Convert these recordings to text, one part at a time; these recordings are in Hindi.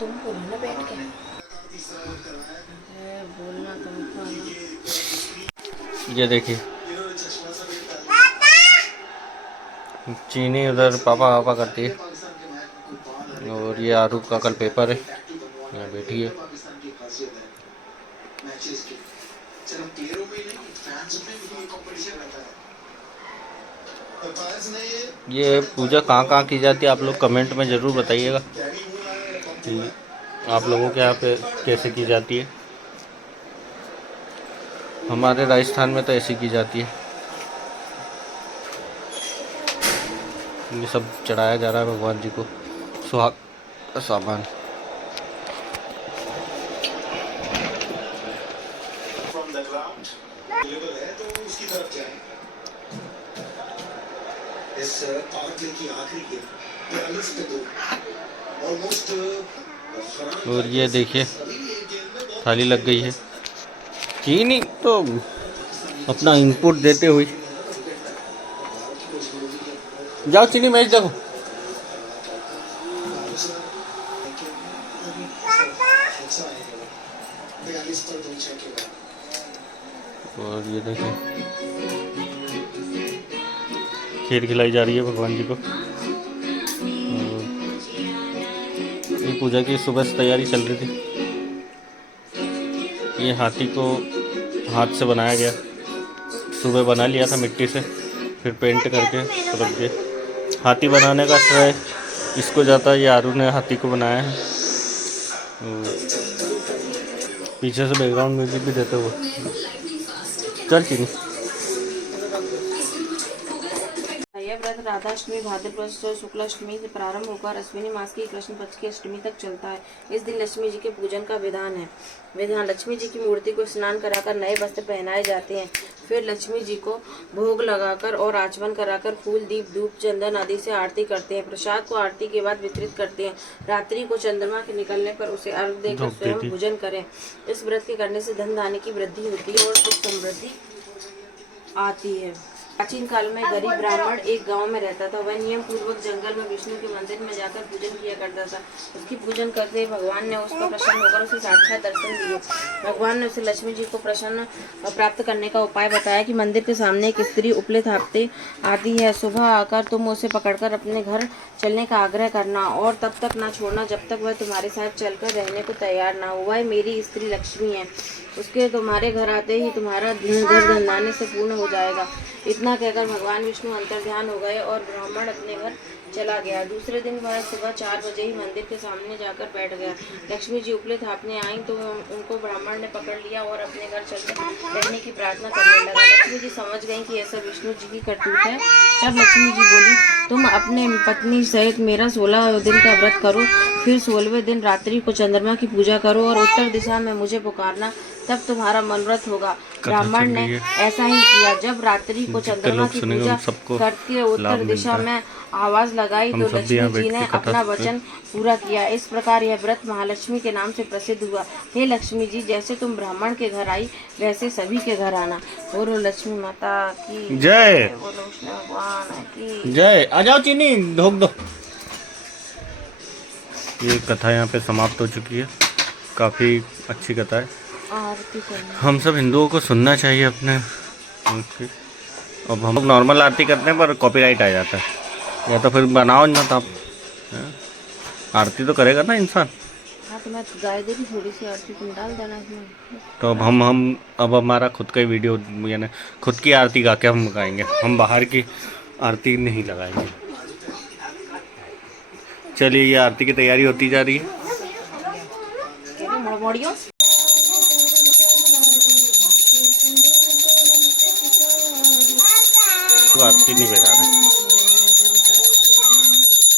तुम बोलो ना बैठ के। बोलना तुमको आना। ये देखिए चीनी उधर पापा पापा करती है और ये आरूफ का कल पेपर है, यहाँ बैठी है। ये पूजा कहाँ कहाँ की जाती है आप लोग कमेंट में ज़रूर बताइएगा कि आप लोगों के यहाँ पे कैसे की जाती है। हमारे राजस्थान में तो ऐसी की जाती है। ये सब चढ़ाया जा रहा है भगवान जी को, सुहाग का सामान। और ये देखिए थाली लग गई है। चीनी तो अपना इनपुट देते हुए जाओ चीनी मैच देखो। और ये देखिए खीर खिलाई जा रही है भगवान जी को। ये पूजा की सुबह से तैयारी चल रही थी। ये हाथी को हाथ से बनाया गया, सुबह बना लिया था मिट्टी से, फिर पेंट करके रख दिया। हाथी बनाने का श्रेय इसको जाता है, ये आरू ने हाथी को बनाया है। पीछे से बैकग्राउंड म्यूजिक भी देते हुए चल चीनी। यह व्रत राधाष्टमी भाद्रपद शुक्लाष्टमी से प्रारंभ होकर अश्विनी मास की कृष्ण पक्ष की अष्टमी तक चलता है। इस दिन लक्ष्मी जी के पूजन का विधान है। लक्ष्मी जी की मूर्ति को स्नान कराकर नए वस्त्र पहनाए जाते हैं। फिर लक्ष्मी जी को भोग लगाकर और आचमन कराकर फूल दीप धूप चंदन आदि से आरती करते हैं। प्रसाद को आरती के बाद वितरित करते हैं। रात्रि को चंद्रमा के निकलने पर उसे अर्घ देकर स्वयं भोजन करें। इस व्रत के करने से धन धान्य की वृद्धि होती है और सुख समृद्धि आती है। प्राचीन काल में गरीब ब्राह्मण एक गांव में रहता था। वह नियम पूर्वक जंगल में विष्णु के मंदिर में जाकर पूजन किया करता था। उसकी पूजन करते ही भगवान ने उस पर प्रसन्न होकर उसे साक्षात दर्शन दिए। भगवान ने उसे लक्ष्मी जी को प्रसन्न प्राप्त करने का उपाय बताया कि मंदिर के सामने एक स्त्री उपले थापते आती है। सुबह आकर तुम उसे पकड़कर अपने घर चलने का आग्रह करना और तब तक ना छोड़ना जब तक वह तुम्हारे साथ चलकर रहने को तैयार ना हो। वह मेरी स्त्री लक्ष्मी है, उसके तुम्हारे घर आते ही तुम्हारा घर धंधाने से पूर्ण हो जाएगा। इतना कहकर भगवान विष्णु अंतर्ध्यान हो गए और ब्राह्मण अपने घर चला गया। दूसरे दिन वह सुबह 4 बजे ही मंदिर के सामने जाकर बैठ गया। लक्ष्मी जी उपले थापने आई तो उनको ब्राह्मण ने पकड़ लिया और अपने घर चलकर रहने की प्रार्थना करने लगा। लक्ष्मी जी समझ गई कि ऐसा विष्णु जी की करतूत है। तब लक्ष्मी जी बोली, तुम अपने पत्नी सहित मेरा 16 दिन का व्रत करो, फिर 16वें दिन रात्रि को चंद्रमा की पूजा करो और उत्तर दिशा में मुझे पुकारना, तब तुम्हारा मनोरथ होगा। ब्राह्मण ने ऐसा ही किया। जब रात्रि को चंद्रमा की पूजा करके उत्तर दिशा में आवाज लगाई तो लक्ष्मी जी ने अपना वचन पूरा किया। इस प्रकार यह व्रत महालक्ष्मी के नाम से प्रसिद्ध हुआ। हे लक्ष्मी जी, जैसे तुम ब्राह्मण के घर आई वैसे सभी के घर आना। बोलो लक्ष्मी माता की जय, बोलो विष्णु भगवान की जय। आ जाओ चीनी ढोक दो। ये कथा यहाँ पे समाप्त हो चुकी है। काफ़ी अच्छी कथा है। आरती करना हम सब हिंदुओं को सुनना चाहिए अपने। अब हम लोग नॉर्मल आरती करते हैं पर कॉपीराइट आ जाता है, या तो फिर बनाओ मत आप। आरती तो करेगा ना इंसान। हाँ तो मैं गाय दे दी थोड़ी सी आरती, तुम डाल देना इसमें। तो अब हमारा खुद का ही वीडियो, यानी खुद की आरती गा के हम गाएंगे। हम बाहर की आरती नहीं लगाएंगे। चलिए ये आरती की तैयारी होती जा रही है। आरती नहीं बजा रहे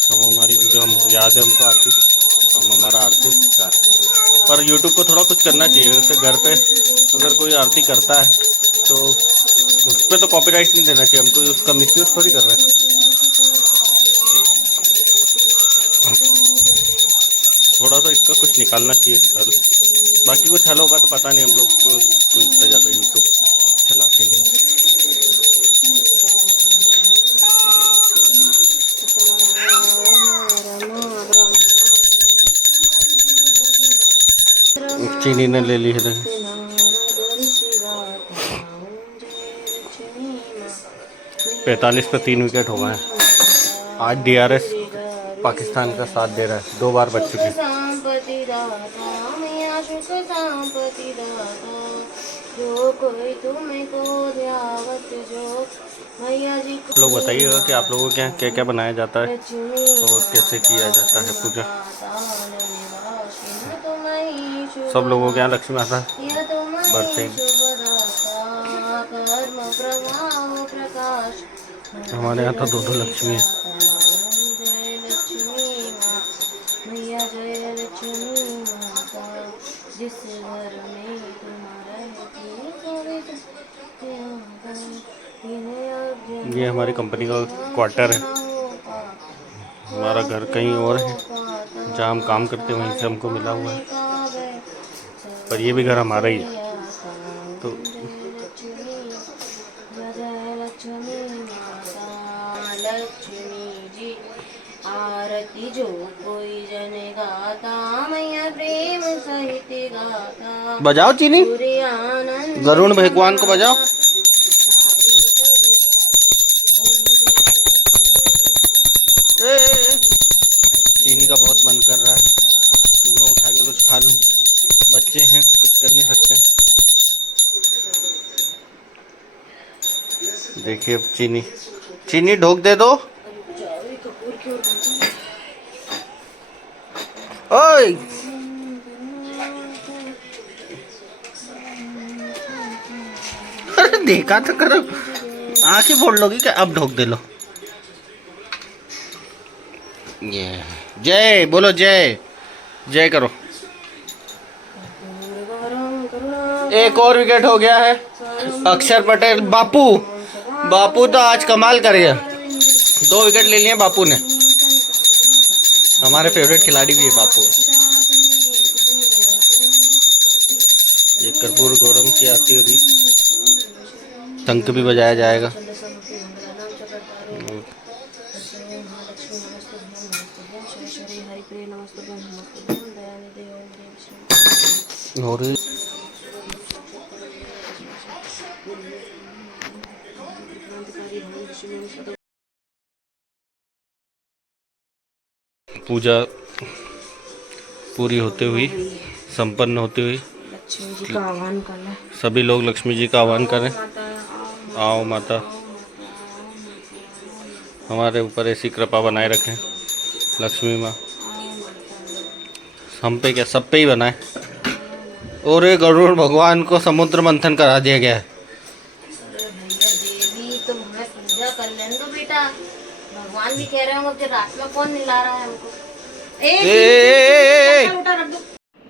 हम, हमारी जो हम याद है हमको आरती, तो हम हमारा आरती गा रहे हैं। पर यूट्यूब को थोड़ा कुछ करना चाहिए। जैसे घर पे अगर कोई आरती करता है तो उस पर तो कॉपीराइट नहीं देना चाहिए। हम तो उसका मिसयूज थोड़ी कर रहे हैं। थोड़ा सा इसका कुछ निकालना चाहिए सर। बाकी कुछ हल होगा तो पता नहीं, हम लोग तो इतना ज़्यादा यूट्यूब चलाते नहीं। चीनी ने ले ली है। नारद शिवा ताऊं जय लक्ष्मी माँ। 45 पे 3 विकेट हो गए हैं। आज DRS पाकिस्तान का साथ दे रहा है, 2 बार बच चुके हैं। संपत्ति दाता मैया सुख संपत्ति दाता, जो कोई तुमको ध्यावत जो मैया जी आप लोग बताइएगा कि आप लोगों के यहाँ क्या क्या बनाया जाता है और कैसे किया जाता है पूजा। सब लोगों के यहाँ लक्ष्मी माता बढ़ते हैं। हमारे यहाँ तो 2-2 लक्ष्मी है। जय लक्ष्मी माँ मैया जय लक्ष्मी माता, जिस घर में तुम्हारा ये हमारी कंपनी का क्वार्टर है। हमारा घर कहीं और है, जहाँ हम काम करते हैं वहीं से हमको मिला हुआ है, पर ये भी घर हमारा ही है। तो लक्ष्मी जी आरती जो कोई जन गाता, मैया प्रेम सहित गाता। बजाओ चीनी, गरुड़ भगवान को बजाओ। चीनी का बहुत मन कर रहा है कि मैं उठा के कुछ खा लूं। बच्चे हैं, कुछ कर नहीं सकते। देखिए अब चीनी ढोक दे दो। ओए अरे देखा तो करो, आंखें फोड़ लोगी क्या? अब ढोक दे लो। ये जय बोलो, जय जय करो। एक और विकेट हो गया है। अक्षर पटेल बापू तो आज कमाल कर गया। 2 विकेट ले लिए बापू ने। हमारे फेवरेट खिलाड़ी भी है बापू। ये कर्पूर गौरम की आरती हो रही, शंख भी बजाया जाएगा। और पूजा पूरी होते हुई, संपन्न होते हुई, लक्ष्मी जी का आह्वान करना। सभी लोग लक्ष्मी जी का आह्वान करें। आओ माता, हमारे ऊपर ऐसी कृपा बनाए रखें लक्ष्मी माँ। हम पे क्या, सब पे ही बनाए। और ये गरुड़ भगवान को समुद्र मंथन करा दिया गया है। देवी तो मैं पूजा कर लेने दो बेटा, भगवान भी कह रहे होंगे कि रात में कौन निला रहा है हमको।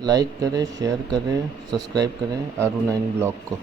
लाइक करें, शेयर करें, सब्सक्राइब करें RU9 ब्लॉग को।